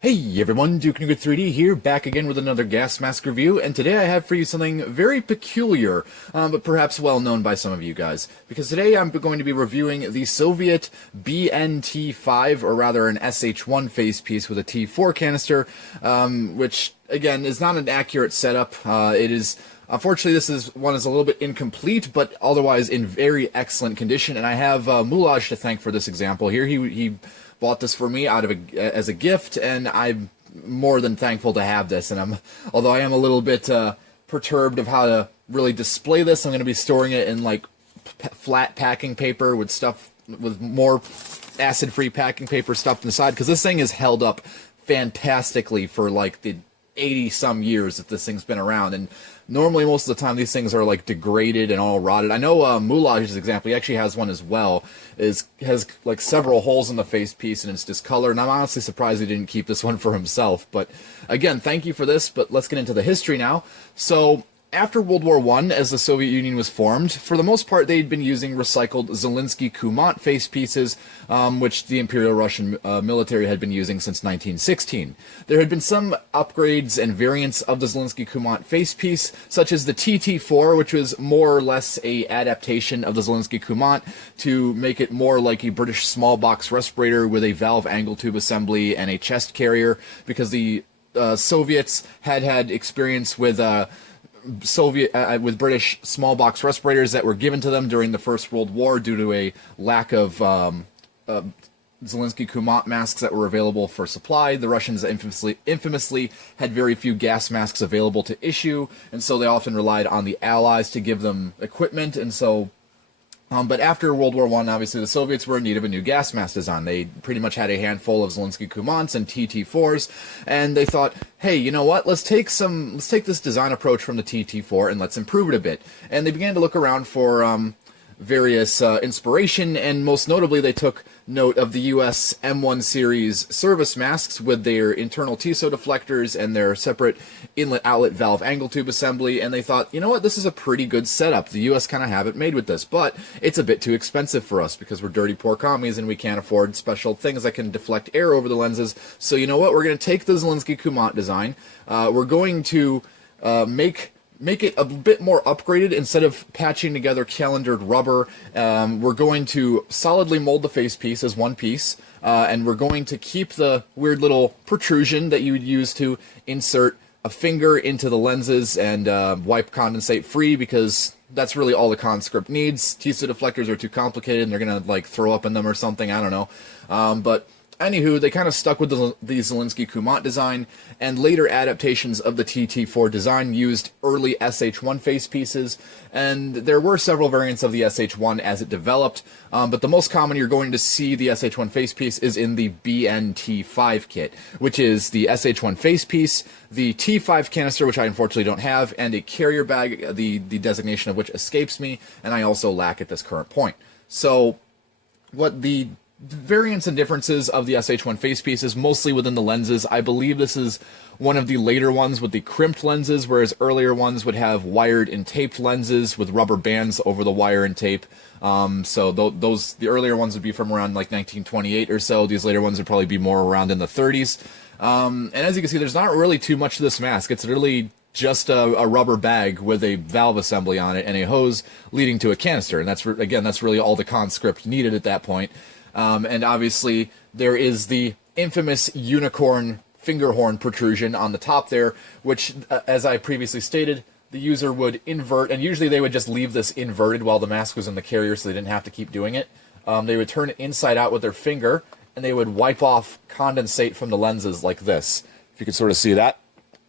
Hey everyone, Duke Nuga 3D here, back again with another gas mask review, and today I have for you something very peculiar, but perhaps well known by some of you guys, because today I'm going to be reviewing the Soviet BN-T5, or rather an SH-1 facepiece with a T4 canister, which, again, is not an accurate setup. Unfortunately, this one is a little bit incomplete, but otherwise in very excellent condition, and I have Mulaj to thank for this example here. He bought this for me as a gift, and I'm more than thankful to have this. And although I am a little bit perturbed of how to really display this, I'm going to be storing it in like flat packing paper with more acid-free packing paper stuffed inside, because this thing is held up fantastically for like the 80-some years that this thing's been around. And normally, most of the time, these things are like degraded and all rotted. I know Mulaj's example, he actually has one as well, has like several holes in the facepiece and it's discolored. And I'm honestly surprised he didn't keep this one for himself. But again, thank you for this. But let's get into the history now. So after World War I, as the Soviet Union was formed, for the most part, they'd been using recycled Zelinsky-Kumant facepieces, which the Imperial Russian military had been using since 1916. There had been some upgrades and variants of the Zelinsky-Kumant facepiece, such as the TT4, which was more or less a adaptation of the Zelinsky-Kumant to make it more like a British small box respirator with a valve angle tube assembly and a chest carrier, because the Soviets had experience with with British small box respirators that were given to them during the First World War due to a lack of Zelinsky-Kumant masks that were available for supply. The Russians infamously had very few gas masks available to issue, and so they often relied on the Allies to give them equipment. And so but after World War I, obviously, the Soviets were in need of a new gas mask design. They pretty much had a handful of Zelinsky-Kumants and TT4s, and they thought, hey, you know what? Let's take this design approach from the TT4 and let's improve it a bit. And they began to look around for various inspiration, and most notably, they took note of the US M1 series service masks with their internal TISO deflectors and their separate inlet-outlet valve angle tube assembly, and they thought, you know what, this is a pretty good setup. The US kind of have it made with this, but it's a bit too expensive for us because we're dirty, poor commies and we can't afford special things that can deflect air over the lenses. So you know what, we're going to take the Zelinsky-Kumant design, we're going to make it a bit more upgraded. Instead of patching together calendared rubber, we're going to solidly mold the facepiece as one piece, and we're going to keep the weird little protrusion that you would use to insert a finger into the lenses and wipe condensate free, because that's really all the conscript needs. TISO deflectors are too complicated and they're going to like throw up in them or something, I don't know. But anywho, they kind of stuck with the Zelinsky-Kumant design, and later adaptations of the TT4 design used early SH-1 facepieces, and there were several variants of the SH-1 as it developed, but the most common you're going to see the SH-1 facepiece is in the BN-T5 kit, which is the SH-1 facepiece, the T5 canister, which I unfortunately don't have, and a carrier bag, the designation of which escapes me, and I also lack at this current point. So, what the variants and differences of the SH-1 facepiece is mostly within the lenses. I believe this is one of the later ones with the crimped lenses, whereas earlier ones would have wired and taped lenses with rubber bands over the wire and tape. So the earlier ones would be from around like 1928 or so. These later ones would probably be more around in the 30s. And as you can see, there's not really too much to this mask. It's really just a rubber bag with a valve assembly on it and a hose leading to a canister. And that's really all the conscript needed at that point. And obviously, there is the infamous unicorn finger horn protrusion on the top there, which, as I previously stated, the user would invert, and usually they would just leave this inverted while the mask was in the carrier so they didn't have to keep doing it. They would turn it inside out with their finger, and they would wipe off condensate from the lenses like this, if you can sort of see that.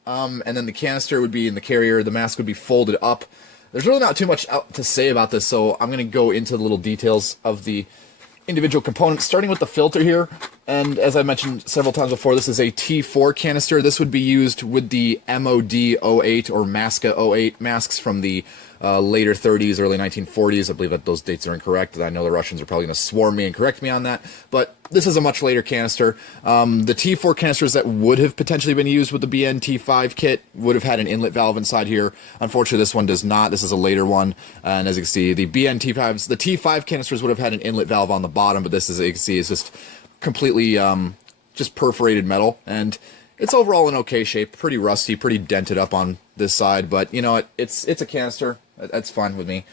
And then the canister would be in the carrier, the mask would be folded up. There's really not too much to say about this, so I'm going to go into the little details of the individual components, starting with the filter here. And as I mentioned several times before, this is a T4 canister. This would be used with the MOD-08 or MASCA-08 masks from the later 30s, early 1940s. I believe that those dates are incorrect. I know the Russians are probably going to swarm me and correct me on that, but this is a much later canister. The T4 canisters that would have potentially been used with the BN-T5 kit would have had an inlet valve inside here. Unfortunately, this one does not. This is a later one, and as you can see, the BN-T5s, the T5 canisters would have had an inlet valve on the bottom, but this, as you can see, is just completely just perforated metal, and it's overall in okay shape. Pretty rusty, pretty dented up on this side, but you know, it's a canister. That's fine with me.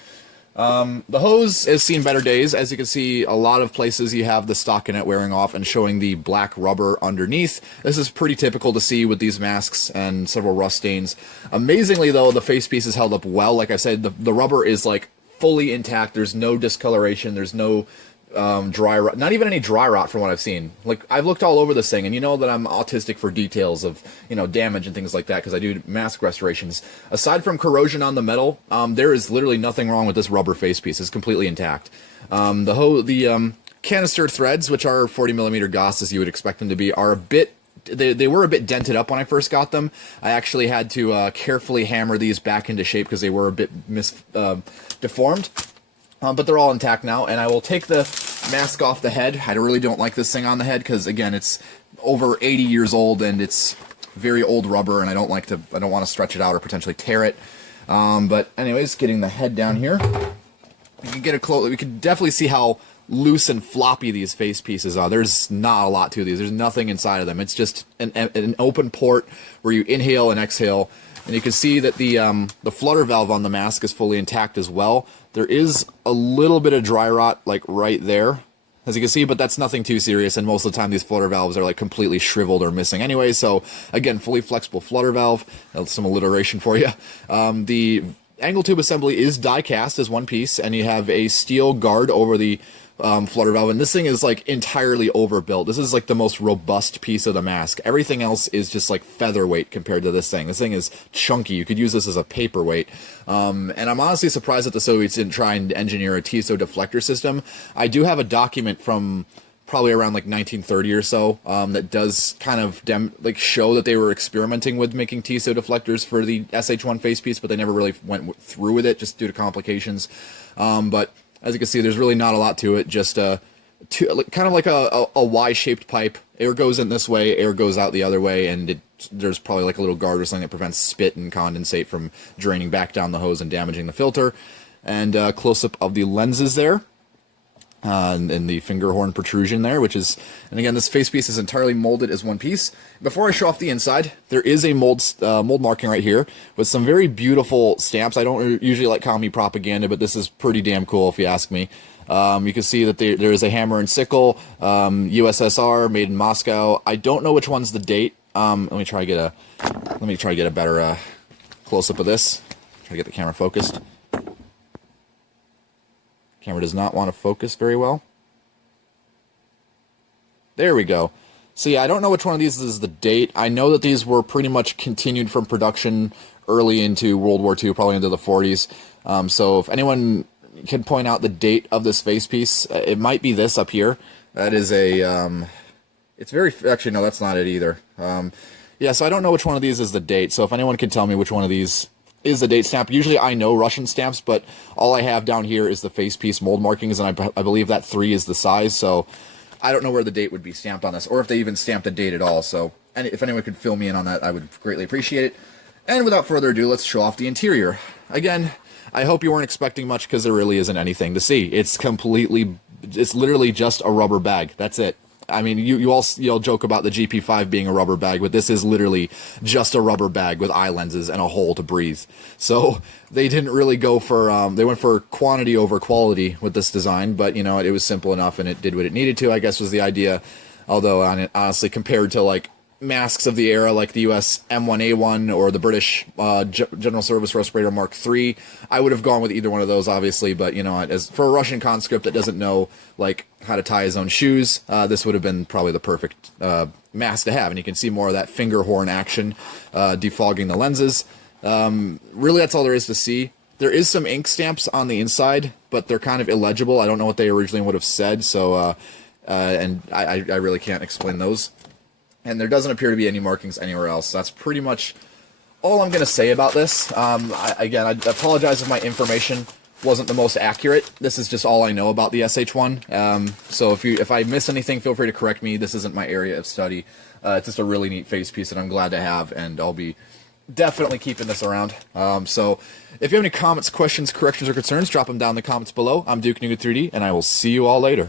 The hose has seen better days. As you can see, a lot of places you have the stockinette wearing off and showing the black rubber underneath. This is pretty typical to see with these masks and several rust stains. Amazingly though, the facepiece is held up well. Like I said, the rubber is like fully intact. There's no discoloration. There's no dry rot, not even any dry rot from what I've seen. Like, I've looked all over this thing, and you know that I'm autistic for details of, you know, damage and things like that, because I do mask restorations. Aside from corrosion on the metal, there is literally nothing wrong with this rubber facepiece. It's completely intact. The canister threads, which are 40mm Goss as you would expect them to be, are a bit, they were a bit dented up when I first got them. I actually had to carefully hammer these back into shape because they were a bit deformed. But they're all intact now, and I will take the mask off the head. I really don't like this thing on the head because, again, it's over 80 years old and it's very old rubber, and I don't want to stretch it out or potentially tear it. But anyways, getting the head down here, we can get a close. We can definitely see how loose and floppy these face pieces are. There's not a lot to these. There's nothing inside of them. It's just an open port where you inhale and exhale. And you can see that the flutter valve on the mask is fully intact as well. There is a little bit of dry rot, like right there, as you can see, but that's nothing too serious, and most of the time these flutter valves are like completely shriveled or missing anyway. So again, fully flexible flutter valve. That's some alliteration for you. The angle tube assembly is die cast as one piece, and you have a steel guard over the flutter valve, and this thing is like entirely overbuilt. This is like the most robust piece of the mask. Everything else is just like featherweight compared to this thing. This thing is chunky. You could use this as a paperweight. And I'm honestly surprised that the Soviets didn't try and engineer a TSO deflector system. I do have a document from probably around like 1930 or so that does kind of show that they were experimenting with making TSO deflectors for the SH-1 facepiece, but they never really went through with it just due to complications. But as you can see, there's really not a lot to it, just kind of like a Y-shaped pipe. Air goes in this way, air goes out the other way, and there's probably like a little guard or something that prevents spit and condensate from draining back down the hose and damaging the filter. And close-up of the lenses there, and the finger horn protrusion there, which is, and again, this facepiece is entirely molded as one piece. Before I show off the inside, there is a mold marking right here with some very beautiful stamps. I don't usually like commie propaganda, but this is pretty damn cool if you ask me. You can see that there is a hammer and sickle, USSR, made in Moscow. I don't know which one's the date. Let me try to get a better close-up of this. Try to get the camera focused. Camera does not want to focus very well. There we go. So yeah, I don't know which one of these is the date. I know that these were pretty much continued from production early into World War II, probably into the 40s. So if anyone can point out the date of this facepiece, it might be this up here. That is a, it's very, actually no, that's not it either. Yeah, so I don't know which one of these is the date. So if anyone can tell me which one of these is the date stamp. Usually I know Russian stamps, but all I have down here is the facepiece mold markings, and I believe that 3 is the size, so I don't know where the date would be stamped on this, or if they even stamped a date at all. So if anyone could fill me in on that, I would greatly appreciate it. And without further ado, let's show off the interior. Again, I hope you weren't expecting much, because there really isn't anything to see. It's literally just a rubber bag. That's it. I mean, you all joke about the GP5 being a rubber bag, but this is literally just a rubber bag with eye lenses and a hole to breathe. So they didn't really go for, they went for quantity over quality with this design, but you know, it was simple enough and it did what it needed to, I guess was the idea. Although, honestly, compared to like masks of the era like the US M1A1 or the British General Service Respirator Mark III, I would have gone with either one of those, obviously, but you know, as for a Russian conscript that doesn't know like how to tie his own shoes, this would have been probably the perfect mask to have. And you can see more of that finger horn action, defogging the lenses. Really, that's all there is to see. There is some ink stamps on the inside, but they're kind of illegible. I don't know what they originally would have said, so and I really can't explain those. And there doesn't appear to be any markings anywhere else. That's pretty much all I'm going to say about this. Again, I apologize if my information wasn't the most accurate. This is just all I know about the SH-1. So if I miss anything, feel free to correct me. This isn't my area of study. It's just a really neat face piece that I'm glad to have, and I'll be definitely keeping this around. So if you have any comments, questions, corrections, or concerns, drop them down in the comments below. I'm Duke Nuga 3D, and I will see you all later.